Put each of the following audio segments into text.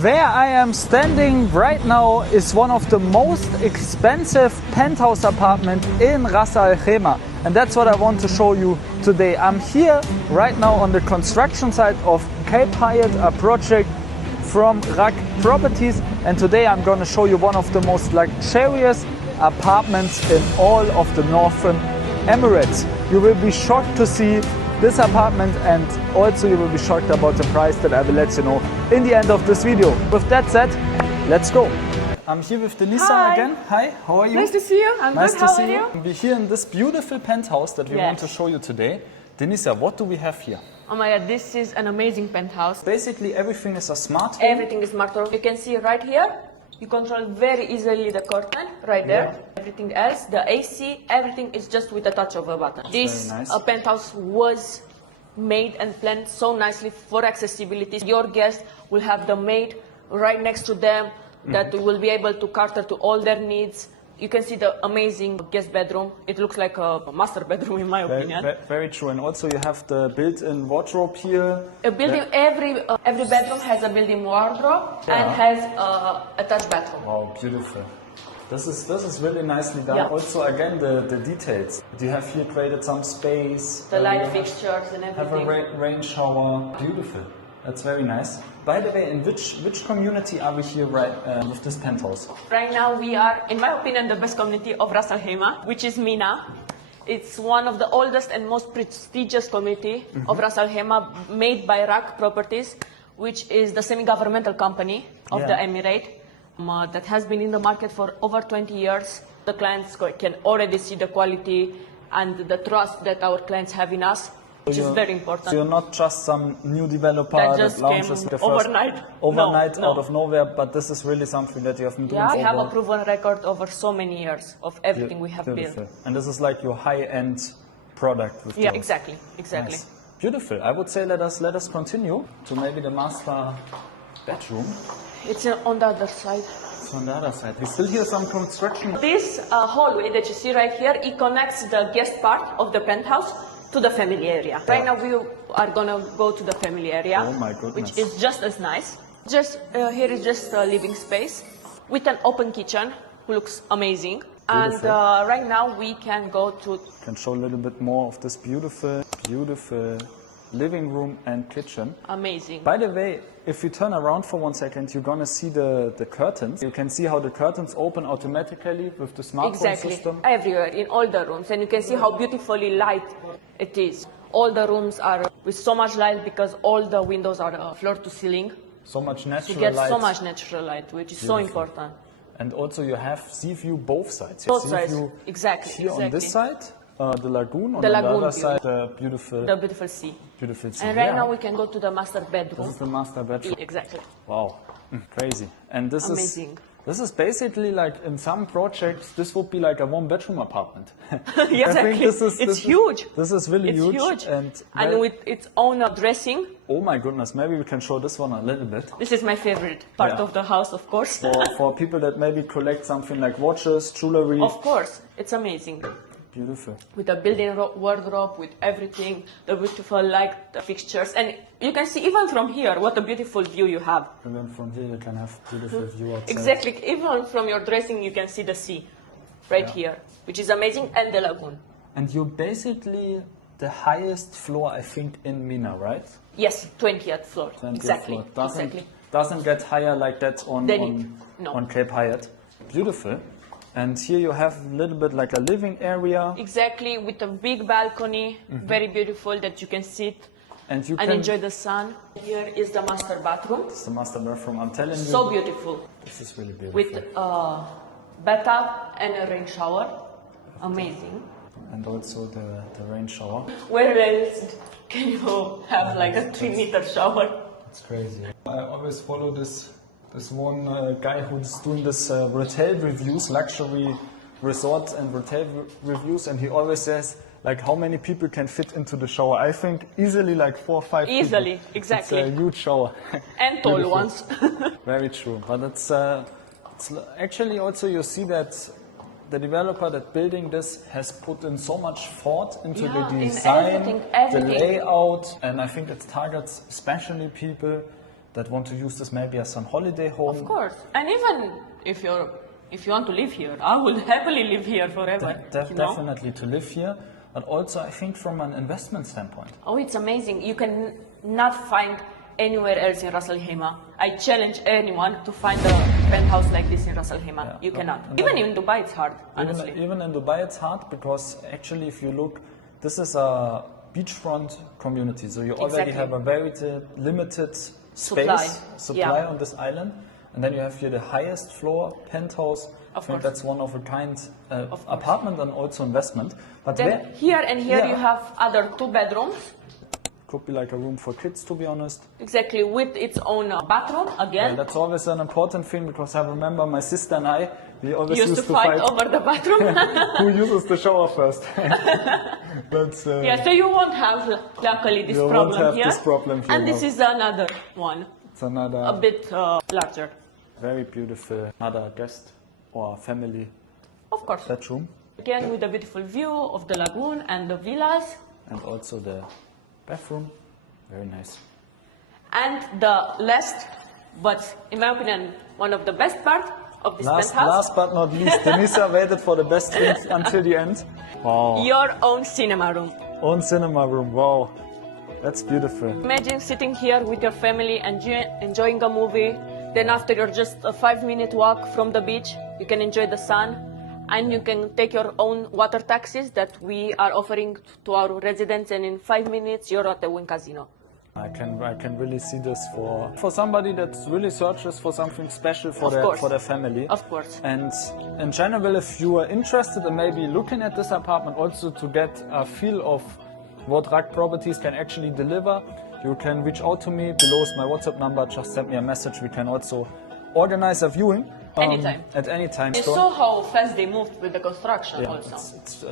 Where I am standing right now is one of the most expensive penthouse apartments in Ras Al Khaimah, and that's what I want to show you today. I'm here right now on the construction site of Cape Hyatt, a project from RAK Properties, and today I'm going to show you one of the most luxurious apartments in all of the Northern Emirates. You will be shocked to see this apartment, and also you will be shocked about the price that I will let you know in the end of this video. With that said, let's go. I'm here with Denisa again. Hi, how are you? Nice to see you. I'm nice good. To how see are you? We're here in this beautiful penthouse that we want to show you today. Denisa, what do we have here? Oh my god, this is an amazing penthouse. Basically everything is a smart home. Everything is smart home. You can see right here, you control very easily the curtain right there. Everything else, the AC, everything is just with a touch of a button. This penthouse was made and planned so nicely for accessibility. Your guests will have the maid right next to them that will be able to cater to all their needs. You can see the amazing guest bedroom. It looks like a master bedroom in my opinion. Very true. And also you have the built-in wardrobe here. Every bedroom has a built-in wardrobe and has a attached bathroom. Wow, beautiful. This is really nicely done. Also, again, the details. You have here created some space. The light fixtures and everything. Have a rain shower. Beautiful. That's very nice. By the way, in which community are we here with this penthouse? Right now we are, in my opinion, the best community of Ras Al Khaimah, which is Mina. It's one of the oldest and most prestigious community of Ras Al Khaimah, made by RAK Properties, which is the semi-governmental company of the Emirate. That has been in the market for over 20 years. The clients can already see the quality and the trust that our clients have in us, which is very important. So you're not just some new developer that just launches came overnight out of nowhere, but this is really something that you have been doing. Yeah, we have a proven record over so many years of everything we have built. And this is like your high-end product. With exactly. Nice. Beautiful. I would say let us continue to maybe the master bedroom. It's on the other side. It's on the other side. We still hear some construction. This hallway that you see right here, it connects the guest part of the penthouse to the family area. Right now we are gonna go to the family area. Oh my goodness. Which is just as nice. Here is just a living space with an open kitchen, looks amazing. Beautiful. And right now we can go to... Can show a little bit more of this beautiful living room and kitchen. Amazing. By the way, if you turn around for 1 second, you're gonna see the curtains. You can see how the curtains open automatically with the smart home system. Everywhere, in all the rooms. And you can see how beautifully light it is. All the rooms are with so much light because all the windows are floor to ceiling. So much natural light. You get light. so much natural light, which is so important. And also you have sea view both sides. Both sides, exactly. Here on this side, the lagoon, on the other side, the beautiful sea. Beautiful sea. And right now we can go to the master bedroom. This is the master bedroom. Exactly. Wow, crazy. And this amazing. This is basically like in some projects, this would be like a one-bedroom apartment. Exactly. It's huge. This is really huge. And with its own dressing. Oh my goodness, maybe we can show this one a little bit. This is my favorite part of the house, of course. For people that maybe collect something like watches, jewelry. Of course, it's amazing. Beautiful. With a built-in wardrobe, with everything, the beautiful light fixtures. And you can see even from here what a beautiful view you have. And then from here you can have beautiful view outside. Exactly. Even from your dressing you can see the sea right here, which is amazing, and the lagoon. And you're basically the highest floor, I think, in Mina, right? Yes, 20th floor. 20th exactly. Floor. Doesn't get higher like that on Cape Hyatt. Beautiful. And here you have a little bit like a living area. Exactly, with a big balcony, very beautiful, that you can sit and enjoy the sun. Here is the master bathroom. It's the master bathroom, I'm telling you. So beautiful. This is really beautiful. With a bathtub and a rain shower. Amazing. And also the rain shower. Where else can you have like a 3-meter shower? It's crazy. I always follow this one guy who's doing this hotel reviews, luxury resort and hotel reviews, and he always says like how many people can fit into the shower. I think easily like 4 or 5 easily, people. Exactly. It's a huge shower. And tall ones. Very true. But it's actually also you see that the developer that building this has put in so much thought into the design, everything. the layout, and I think it targets especially people that want to use this maybe as some holiday home. Of course, and even if you want to live here, I would happily live here forever. Definitely to live here, but also I think from an investment standpoint. Oh, it's amazing. You can not find anywhere else in Ras Al Khaimah. I challenge anyone to find a penthouse like this in Ras Al Khaimah. Yeah. You cannot. Even in Dubai it's hard, honestly. Even in Dubai it's hard because actually if you look, this is a beachfront community, so you already have a very limited supply on this island. And then you have here the highest floor, penthouse. I think that's one of a kind apartment and also investment. But then here you have other 2 bedrooms. Could be like a room for kids, to be honest. Exactly, with its own bathroom again. Yeah, that's always an important thing because I remember my sister and we always used to fight over the bathroom. Who uses the shower first? Yeah, so you won't have, luckily, this problem here. And this is another one. It's another a bit larger. Very beautiful, another guest or family bedroom. Again, with a beautiful view of the lagoon and the villas. And also the bathroom, very nice. And the last, but in my opinion, one of the best part of this penthouse. Last but not least, Denisa waited for the best things until the end. Wow. Your own cinema room. Own cinema room, wow. That's beautiful. Imagine sitting here with your family and enjoying a movie. Then after you're just a 5-minute walk from the beach, you can enjoy the sun. And you can take your own water taxis that we are offering to our residents, and in 5 minutes you're at the Wynn Casino. I can really see this for somebody that really searches for something special for their family. Of course. And in general, if you are interested in maybe looking at this apartment, also to get a feel of what RAK Properties can actually deliver, you can reach out to me. Below is my WhatsApp number. Just send me a message. We can also organize a viewing. Anytime. At any time. You saw how fast they moved with the construction also.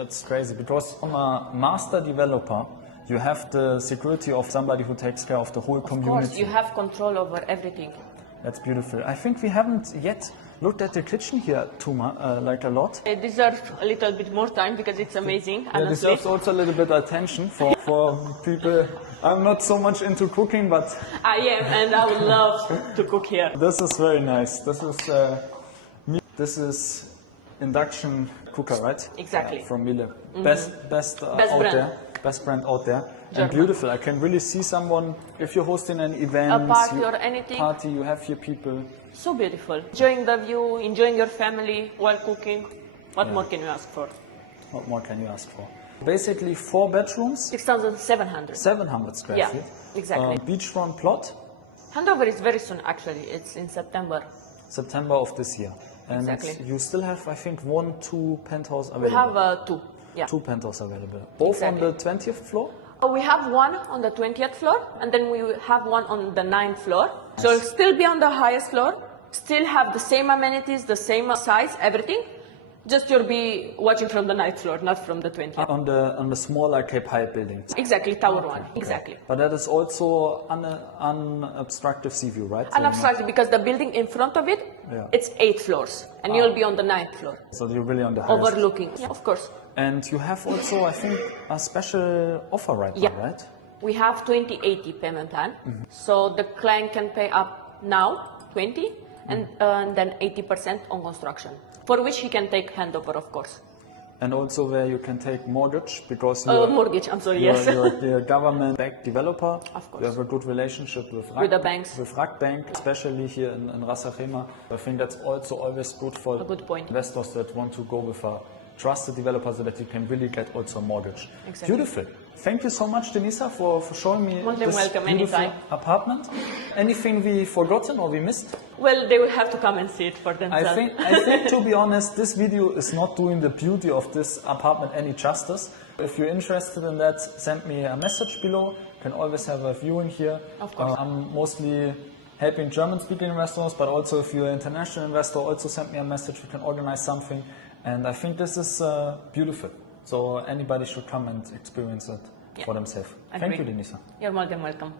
It's crazy because from a master developer, you have the security of somebody who takes care of the whole community. Of course, you have control over everything. That's beautiful. I think we haven't yet looked at the kitchen here like a lot. It deserves a little bit more time because it's amazing. Yeah, it deserves also a little bit of attention for people. I'm not so much into cooking, but I am, and I would love to cook here. This is very nice. This is induction cooker, right? Exactly. From Miele. Best out brand. there. Best brand out there. German. And beautiful. I can really see someone, if you're hosting an event, a party or anything. You have here people. So beautiful. Enjoying the view, enjoying your family while cooking. What more can you ask for? What more can you ask for? Basically 4 bedrooms. 6,700. 700 square feet. Yeah, exactly. Beachfront plot. Handover is very soon, actually. It's in September. September of this year. And you still have, I think, 1-2 penthouse available. We have 2. Yeah. 2 penthouse available. Both on the 20th floor? We have one on the 20th floor, and then we have one on the 9th floor. So it'll still be on the highest floor, still have the same amenities, the same size, everything. Just you'll be watching from the 9th floor, not from the 20th. On the smaller Cape Hyatt building. Exactly, Tower 1, exactly. But that is also unobstructive sea view, right? Unobstructive, because the building in front of it, it's 8 floors, and you'll be on the 9th floor. So you're really on the highest. Overlooking, of course. And you have also, I think, a special offer right now, right? We have 20/80 payment plan. So the client can pay up now 20 and then 80% on construction, for which he can take handover, of course. And also where you can take mortgage because mortgage, I'm sorry, yes. You're a government-backed developer. Of course. You have a good relationship with the banks. With RAK Bank, especially here in Ras Al Khaimah. I think that's also always good for investors that want to go with a trusted developer so that you can really get also a mortgage. Exactly. Beautiful. Thank you so much, Denisa, for showing me this beautiful apartment. Anything we forgotten or we missed? Well, they will have to come and see it for themselves. I think, to be honest, this video is not doing the beauty of this apartment any justice. If you're interested in that, send me a message below. You can always have a viewing here. Of course. I'm mostly helping German-speaking investors, but also if you're an international investor, also send me a message. We can organize something. And I think this is beautiful. So anybody should come and experience it for themselves. Thank you, Denisa. You're more than welcome.